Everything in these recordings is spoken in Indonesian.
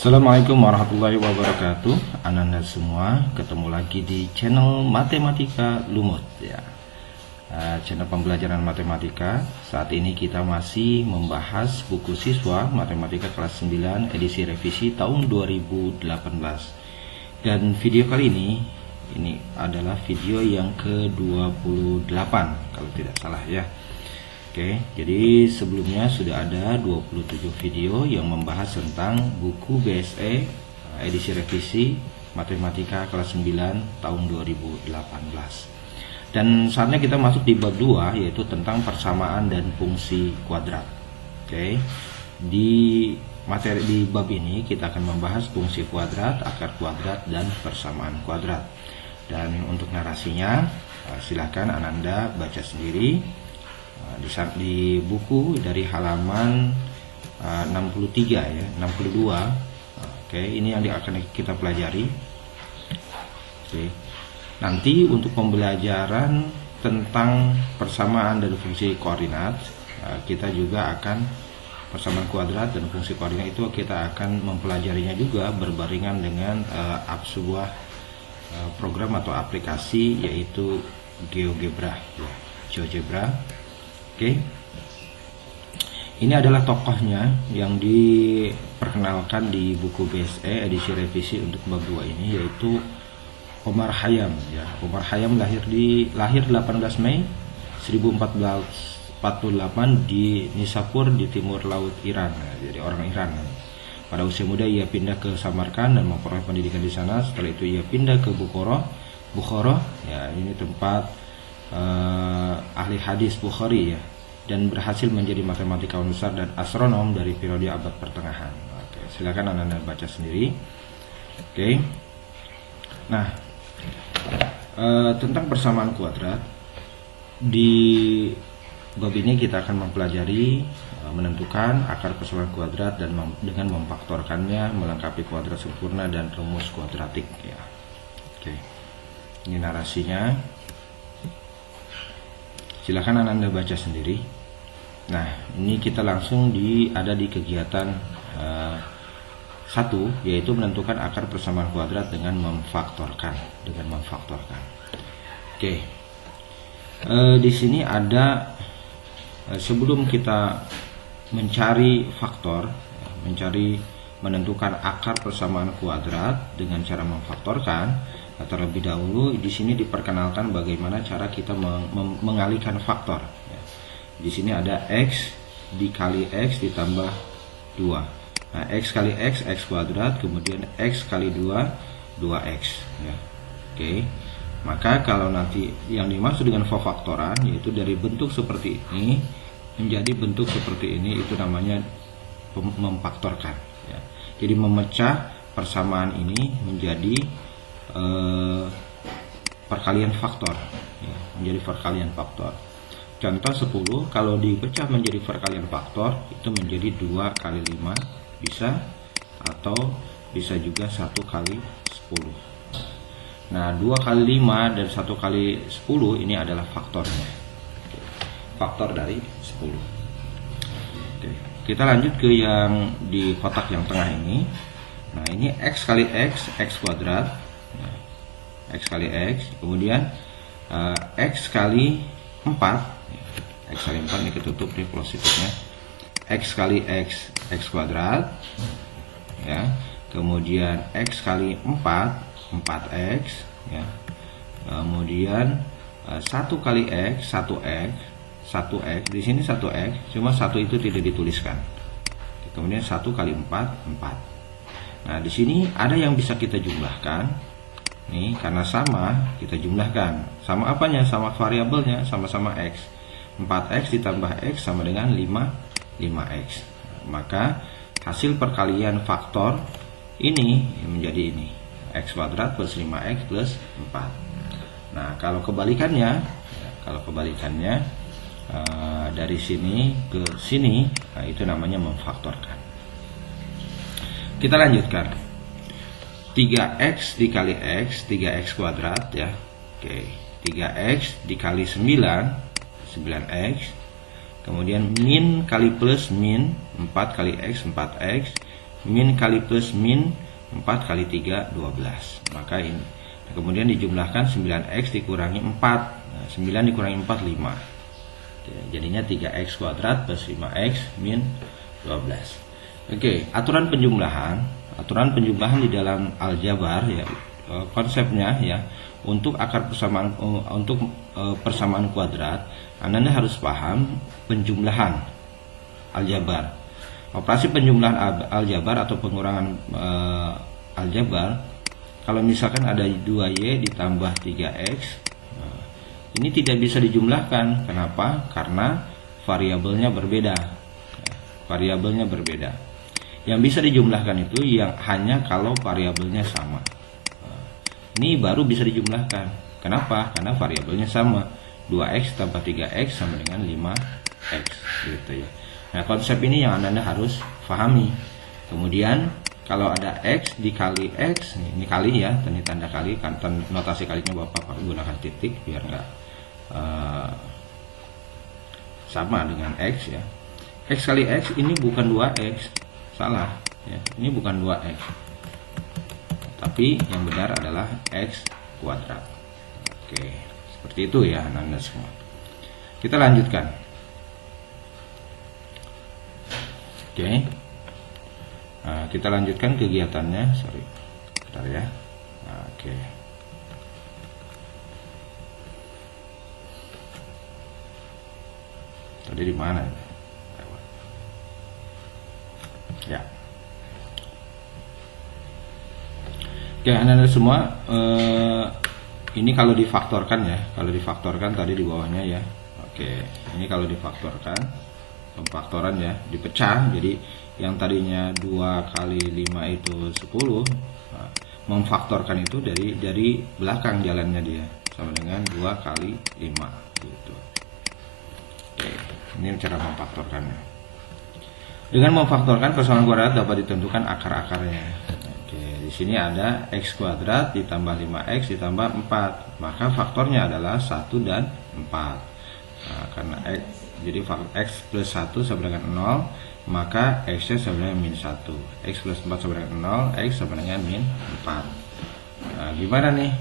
Assalamualaikum warahmatullahi wabarakatuh. Anak-anak semua, ketemu lagi di channel Matematika Lumut ya. Channel pembelajaran matematika. Saat ini kita masih membahas buku siswa Matematika kelas 9 edisi revisi tahun 2018. Dan video kali ini adalah video yang ke-28 kalau tidak salah ya. Oke, jadi sebelumnya sudah ada 27 video yang membahas tentang buku BSE edisi revisi Matematika kelas 9 tahun 2018. Dan saatnya kita masuk di bab 2, yaitu tentang persamaan dan fungsi kuadrat. Oke. Di bab ini kita akan membahas fungsi kuadrat, akar kuadrat, dan persamaan kuadrat. Dan untuk narasinya silahkan Ananda baca sendiri di buku dari halaman 63 ya, 62. Oke, ini yang akan kita pelajari. Oke. Nanti untuk pembelajaran tentang persamaan dan fungsi koordinat, kita juga akan persamaan kuadrat dan fungsi koordinat itu kita akan mempelajarinya juga berbarengan dengan sebuah program atau aplikasi, yaitu GeoGebra ya, GeoGebra. Oke. Ini adalah tokohnya yang diperkenalkan di buku BSE edisi revisi untuk bab 2 ini, yaitu Omar Khayyam ya. Omar Khayyam lahir 18 Mei 1448 di Nishapur di timur laut Iran. Jadi orang Iran. Pada usia muda ia pindah ke Samarkand dan memperoleh pendidikan di sana. Setelah itu ia pindah ke Bukhara ya, ini tempat ahli hadis Bukhari ya, dan berhasil menjadi matematikawan besar dan astronom dari periode abad pertengahan. Oke, silakan Anda baca sendiri. Oke. Nah, tentang persamaan kuadrat di bab ini kita akan mempelajari menentukan akar persamaan kuadrat dan dengan memfaktorkannya, melengkapi kuadrat sempurna dan rumus kuadratik ya. Oke. Ini narasinya. Silakan Anda baca sendiri. Nah, ini kita langsung ada di kegiatan 1, yaitu menentukan akar persamaan kuadrat dengan memfaktorkan. Oke. Di sini ada sebelum kita mencari faktor, menentukan akar persamaan kuadrat dengan cara memfaktorkan, terlebih dahulu di sini diperkenalkan bagaimana cara kita mengalihkan faktor. Di sini ada x dikali x ditambah 2. Nah, x kali x kuadrat, kemudian x kali 2 2x ya. Oke. Maka kalau nanti yang dimaksud dengan faktoran, yaitu dari bentuk seperti ini menjadi bentuk seperti ini, itu namanya memfaktorkan ya. Jadi memecah persamaan ini menjadi perkalian faktor ya, menjadi perkalian faktor. Contoh 10 kalau dipecah menjadi perkalian faktor itu menjadi 2 kali 5 bisa, atau bisa juga 1 kali 10. Nah, 2 kali 5 dan 1 kali 10 ini adalah faktornya. Faktor dari 10. Oke. Kita lanjut ke yang di kotak yang tengah ini. Nah, ini x kali x kuadrat, x kali x, kemudian x kali 4, x kali 4 ini ketutup di positifnya, x kali x kuadrat ya, kemudian x kali 4 4x ya, kemudian 1 kali x 1x, di sini 1x, cuma 1 itu tidak dituliskan, kemudian 1 kali 4 4. Nah, di sini ada yang bisa kita jumlahkan. Nih, karena sama, kita jumlahkan. Sama apanya? Sama variabelnya, sama-sama x. 4x ditambah x sama dengan 5x. Maka hasil perkalian faktor ini menjadi ini, x kuadrat plus 5x plus 4. Nah, kalau kebalikannya dari sini ke sini, nah, itu namanya memfaktorkan. Kita lanjutkan. 3x dikali x, 3x kuadrat ya. Oke, 3x dikali 9, 9x. Kemudian min kali plus min, 4 kali x, 4x. min kali plus min 4 kali 3 12. Maka ini kemudian dijumlahkan 9x dikurangi 4. Nah, 9 dikurangi 4 5. Oke, jadinya 3x kuadrat plus 5x min 12. Oke, aturan penjumlahan di dalam aljabar ya, konsepnya ya, untuk akar persamaan persamaan kuadrat, Anda harus paham penjumlahan aljabar. Operasi penjumlahan aljabar atau pengurangan aljabar, kalau misalkan ada 2y ditambah 3x, ini tidak bisa dijumlahkan. Kenapa? Karena variabelnya berbeda. Variabelnya berbeda. Yang bisa dijumlahkan itu yang hanya kalau variabelnya sama. Ini baru bisa dijumlahkan. Kenapa? Karena variabelnya sama. 2x tambah 3x sama dengan 5x gitu ya. Nah, konsep ini yang Anda harus pahami. Kemudian kalau ada x dikali x, ini kali ya, ini tanda kali, kan notasi kalinya Bapak gunakan titik biar enggak sama dengan x ya. X kali x ini bukan 2x. Salah ya. Ini bukan 2x. Tapi yang benar adalah x kuadrat. Oke, seperti itu ya Anda semua. Kita lanjutkan. Oke. Nah, kita lanjutkan kegiatannya. Sorry. Bentar ya. Oke. Tadi di mana? Ya. Oke, Anda semua, ini kalau difaktorkan ya, kalau difaktorkan tadi di bawahnya ya. Oke, ini kalau difaktorkan, pemfaktoran ya, dipecah, jadi yang tadinya 2 kali 5 itu 10, nah, memfaktorkan itu dari belakang jalannya dia, sama dengan 2 kali 5 gitu. Oke, ini cara memfaktorkannya. Dengan memfaktorkan persamaan kuadrat dapat ditentukan akar-akarnya. Di sini ada x kuadrat ditambah 5x ditambah 4. Maka faktornya adalah 1 dan 4. Nah, karena jadi x plus 1 sama dengan 0, maka x-nya sama dengan min 1. X plus 4 sama dengan 0, x sama dengan min 4. Nah, gimana nih?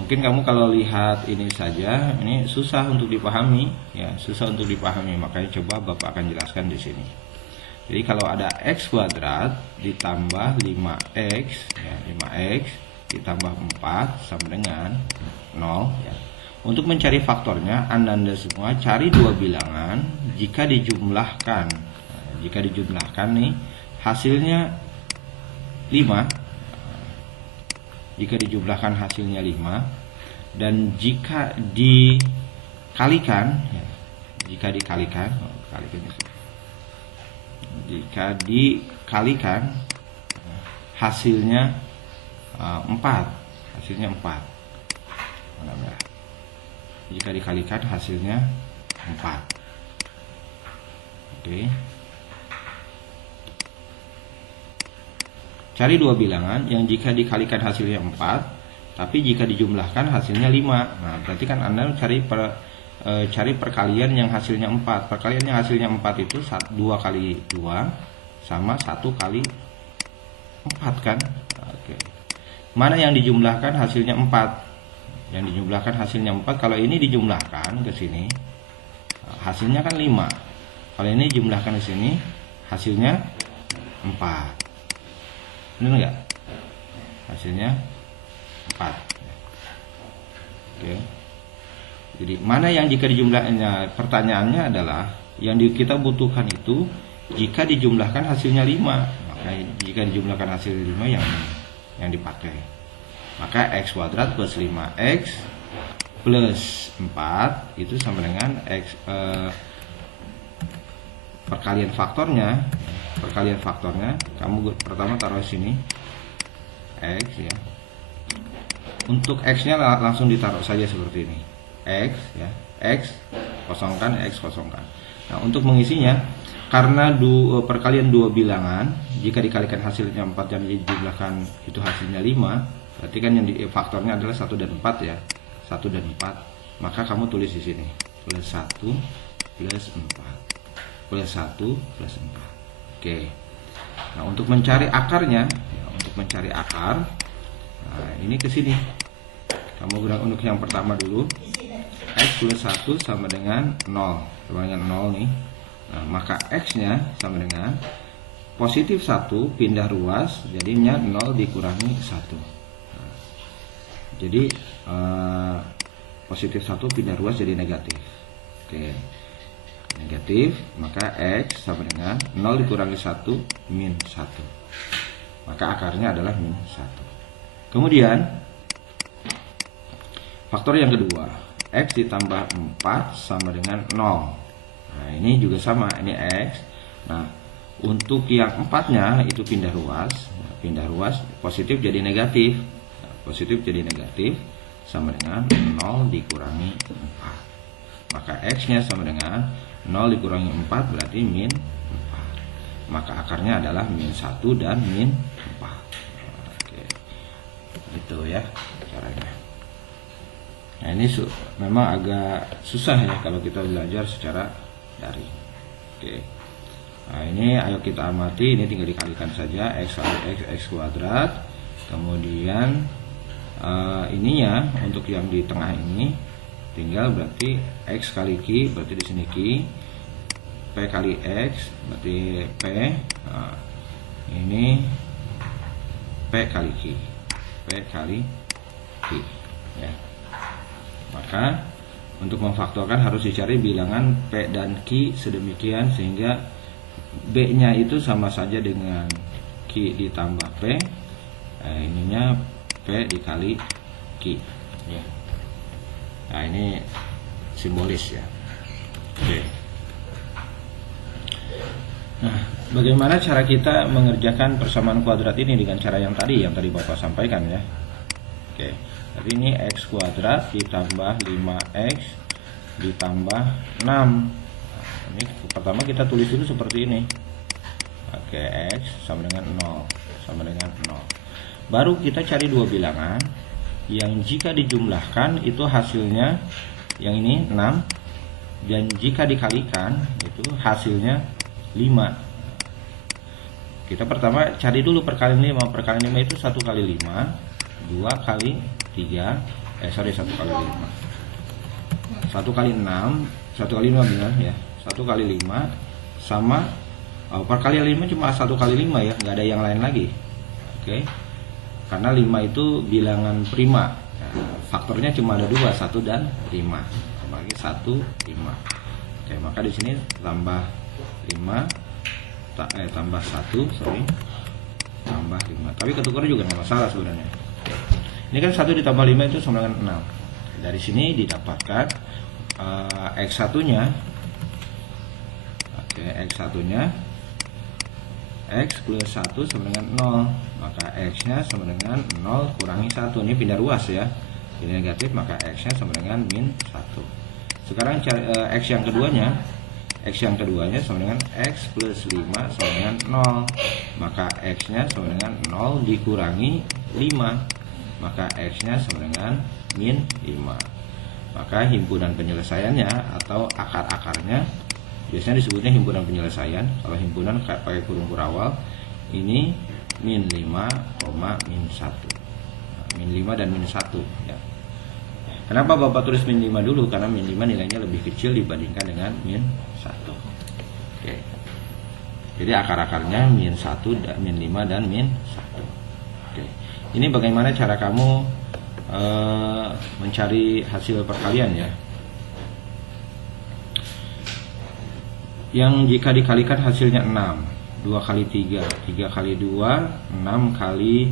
Mungkin kamu kalau lihat ini saja, ini susah untuk dipahami ya, susah untuk dipahami. Makanya coba Bapak akan jelaskan di sini. Jadi kalau ada x kuadrat ditambah 5x ya, 5x ditambah 4 sama dengan 0 ya. Untuk mencari faktornya, Anda semua cari dua bilangan. Jika dijumlahkan, jika dijumlahkan nih hasilnya 5. Jika dijumlahkan hasilnya 5, dan jika dikalikan ya, jika dikalikan hasilnya 4, hasilnya 4. Jika dikalikan hasilnya 4. Oke. Cari dua bilangan yang jika dikalikan hasilnya 4, tapi jika dijumlahkan hasilnya 5. Nah, berarti kan Anda cari perkalian yang hasilnya 4. Perkalian yang hasilnya 4 itu 2 kali 2 sama 1 kali 4 kan? Oke. Mana yang dijumlahkan hasilnya 4? Yang dijumlahkan hasilnya 4, kalau ini dijumlahkan ke sini hasilnya kan 5. Kalau ini dijumlahkan ke sini hasilnya 4. Benar enggak? Hasilnya 4. Oke. Jadi mana yang jika dijumlahkannya, pertanyaannya adalah yang kita butuhkan itu jika dijumlahkan hasilnya 5. Maka jika dijumlahkan hasil 5 yang dipakai. Maka x kuadrat plus 5x plus 4 itu sama dengan x, perkalian faktornya. Perkalian faktornya kamu pertama taruh sini x ya. Untuk x-nya langsung ditaruh saja seperti ini. X ya, x kosongkan, x kosongkan. Nah, untuk mengisinya, karena perkalian dua bilangan, jika dikalikan hasilnya 4 dan dijumlahkan itu hasilnya 5, berarti kan yang faktornya adalah 1 dan 4 ya. 1 dan 4. Maka kamu tulis di sini plus 1 plus 4. Plus 1 plus 4. Oke. Nah, untuk mencari akarnya, ya, untuk mencari akar, nah, ini ke sini. Kamu gunakan untuk yang pertama dulu. X plus 1 sama dengan 0. Sama dengan 0 nih. Nah, maka X-nya sama dengan positif 1 pindah ruas, jadinya 0 dikurangi 1. Nah, jadi positif 1 pindah ruas jadi negatif. Oke. Negatif, maka X sama dengan 0 dikurangi 1 min 1. Maka akarnya adalah min 1. Kemudian faktor yang kedua, X ditambah 4 sama dengan 0. Nah, ini juga sama, ini X. Nah, untuk yang 4-nya itu pindah ruas. Nah, pindah ruas positif jadi negatif. Nah, positif jadi negatif sama dengan 0 dikurangi 4. Maka X-nya sama dengan 0 dikurangi 4 berarti min 4. Maka akarnya adalah min 1 dan min 4. Oke. Itu ya caranya. Nah, ini memang agak susah ya kalau kita belajar secara daring. Oke. Nah, ini ayo kita amati, ini tinggal dikalikan saja X kali X kuadrat. Kemudian ininya untuk yang di tengah ini tinggal berarti X kali Q, berarti di sini Q. P kali X berarti P. Nah, ini P kali Q. P kali Q ya. Maka untuk memfaktorkan harus dicari bilangan P dan Q sedemikian sehingga B-nya itu sama saja dengan Q ditambah P. Ininya P dikali Q ya. Nah, ini simbolis ya. Oke. Nah, bagaimana cara kita mengerjakan persamaan kuadrat ini dengan cara yang tadi Bapak sampaikan ya. Oke. Jadi ini X kuadrat ditambah 5X ditambah 6. Nah, ini pertama kita tulis dulu seperti ini. Oke, X sama dengan 0. Sama dengan 0. Baru kita cari dua bilangan yang jika dijumlahkan itu hasilnya yang ini 6, dan jika dikalikan itu hasilnya 5. Kita pertama cari dulu perkalian 5. Perkalian 5 itu 1 kali 5, 2 kali 3, 1 kali 5, 1 kali 6, 1 kali 5 benar ya, 1 kali 5 sama perkalian 5 cuma 1 kali 5 ya, nggak ada yang lain lagi. Oke, karena 5 itu bilangan prima, faktornya cuma ada 2, 1 dan 5, bagi 1, 5. Oke, maka di sini tambah 5 tambah 1, tambah 5, tapi ketukar juga nggak masalah sebenarnya. Ini kan 1 ditambah 5 itu sama dengan 6. Dari sini didapatkan X1 nya. Oke, X1 nya X plus 1 sama dengan 0. Maka X nya sama dengan 0 kurangi 1. Ini pindah ruas ya. Ini negatif, maka X nya sama dengan min 1. Sekarang cari X yang keduanya. X yang keduanya sama dengan X plus 5 sama dengan 0. Maka X nya sama dengan 0 dikurangi 5. Maka X-nya sama dengan min 5. Maka himpunan penyelesaiannya atau akar-akarnya biasanya disebutnya himpunan penyelesaian. Kalau himpunan pakai kurung kurawal, ini min 5, min 1. Nah, min 5 dan min 1 ya. Kenapa Bapak tulis min 5 dulu? Karena min 5 nilainya lebih kecil dibandingkan dengan min 1. Oke. Jadi akar-akarnya min 1, min 5 dan min 1. Oke. Ini bagaimana cara kamu mencari hasil perkalian ya. Yang jika dikalikan hasilnya 6, 2 kali 3, 3 kali 2, 6 kali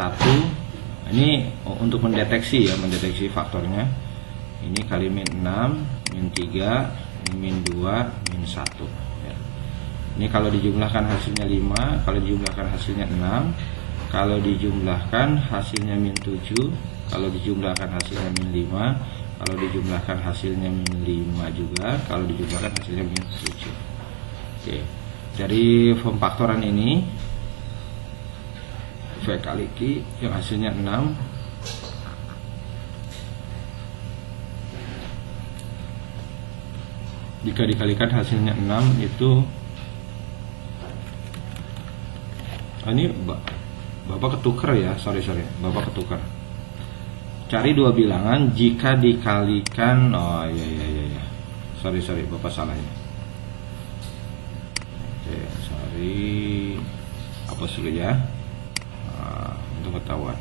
1. Ini untuk mendeteksi ya, mendeteksi faktornya. Ini kali min 6, min 3, min 2, min 1 ya. Ini kalau dijumlahkan hasilnya 5, kalau dijumlahkan hasilnya 6, kalau dijumlahkan hasilnya min 7, kalau dijumlahkan hasilnya min 5, kalau dijumlahkan hasilnya min 5 juga, kalau dijumlahkan hasilnya min 7. Oke. Dari pemfaktoran ini V kali Q yang hasilnya 6, jika dikalikan hasilnya 6 itu Ini Bapak ketukar ya, sorry Bapak ketukar. Cari dua bilangan jika dikalikan, oh iya, sorry Bapak salah ini. Oke, sorry, hapus dulu ya, untuk ketahuan.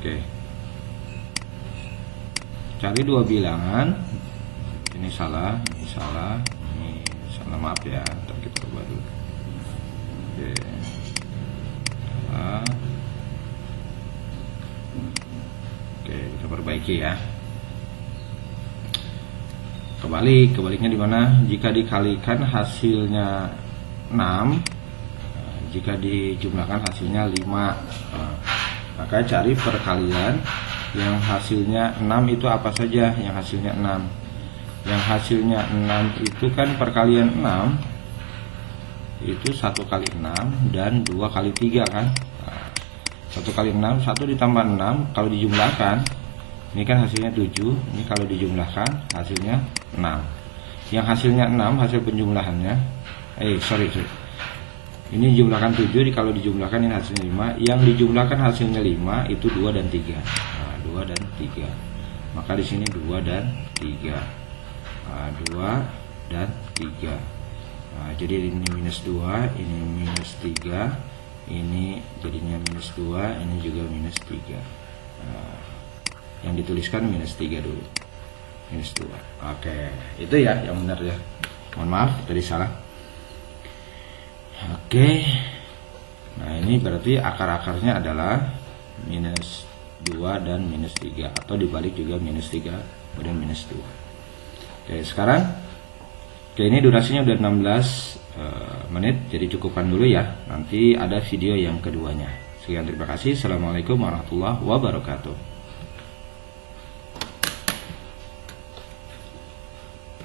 Oke, cari dua bilangan, ini salah, maaf ya, ntar kita coba dulu. Oke, salah. Oke, kita perbaiki ya. Kebaliknya di mana? Jika dikalikan hasilnya 6, jika dijumlahkan hasilnya 5. Maka cari perkalian yang hasilnya 6 itu apa saja yang hasilnya 6. Yang hasilnya 6 itu kan perkalian 6 itu 1 kali 6 dan 2 kali 3 kan. 1 kali 6, 1 ditambah 6 kalau dijumlahkan, ini kan hasilnya 7, ini kalau dijumlahkan hasilnya 6. Yang hasilnya 6 hasil penjumlahannya, ini jumlahkan 7, kalau dijumlahkan ini hasilnya 5. Yang dijumlahkan hasilnya 5 itu 2 dan 3. Nah, 2 dan 3. Maka di sini 2 dan 3. 2 dan 3. Nah, jadi ini minus 2, ini minus 3, ini jadinya minus 2, ini juga minus 3. Nah, yang dituliskan minus 3 dulu, minus 2. Oke, itu ya yang benar ya, mohon maaf tadi salah. Oke, nah ini berarti akar-akarnya adalah minus 2 dan minus 3, atau dibalik juga minus 3 kemudian minus 2. Oke, sekarang ini durasinya udah 16 menit, jadi cukupkan dulu ya, nanti ada video yang keduanya. Sekian, terima kasih. Assalamualaikum warahmatullahi wabarakatuh.